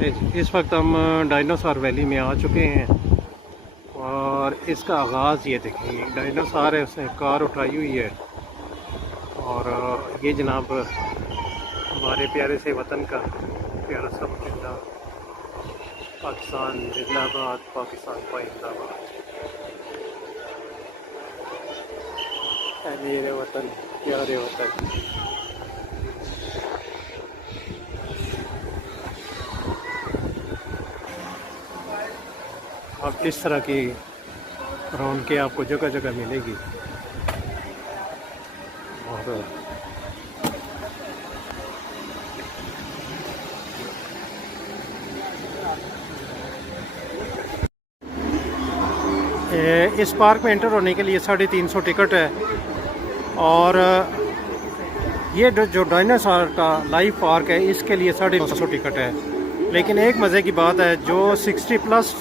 इस वक्त हम डायनासोर वैली में आ चुके हैं और इसका आगाज़ ये देखिए, डायनासोर है, उसने कार उठाई हुई है और ये जनाब हमारे प्यारे से वतन का प्यारा सा जिंदा पाकिस्तान जिंदाबाद, पाकिस्तान का जिंदाबाद। मेरे वतन प्यारे वतन। अब इस तरह की रौनकें आपको जगह जगह मिलेगी और इस पार्क में एंटर होने के लिए 350 टिकट है और ये जो डायनासोर का लाइव पार्क है इसके लिए 950 टिकट है। लेकिन एक मज़े की बात है, जो 60+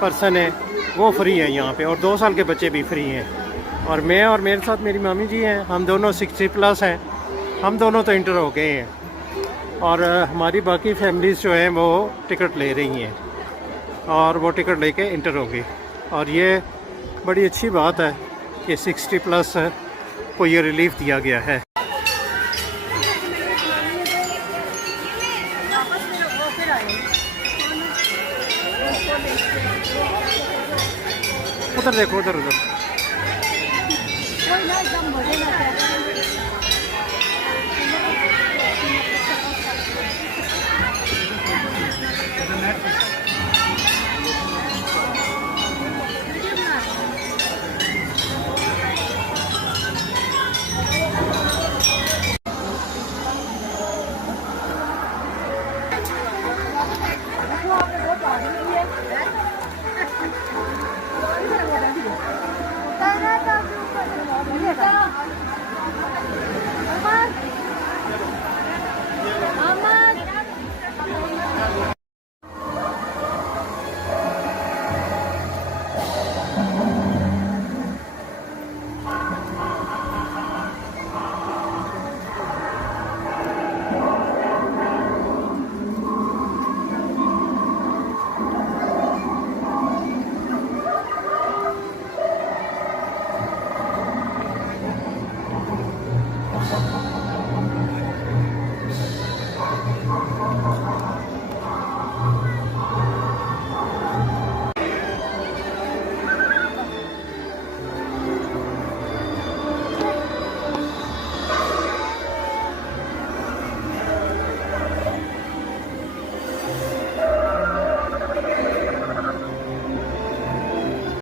पर्सन है वो फ्री है यहाँ पे और 2 साल के बच्चे भी फ्री हैं। और मैं और मेरे साथ मेरी मामी जी हैं, हम दोनों 60+ हैं, हम दोनों तो इंटर हो गए हैं और हमारी बाकी फैमिलीज़ जो हैं वो टिकट ले रही हैं और वो टिकट लेके इंटर होगी। और ये बड़ी अच्छी बात है कि 60+ को ये रिलीफ दिया गया है। उधर देखो, उधर उधर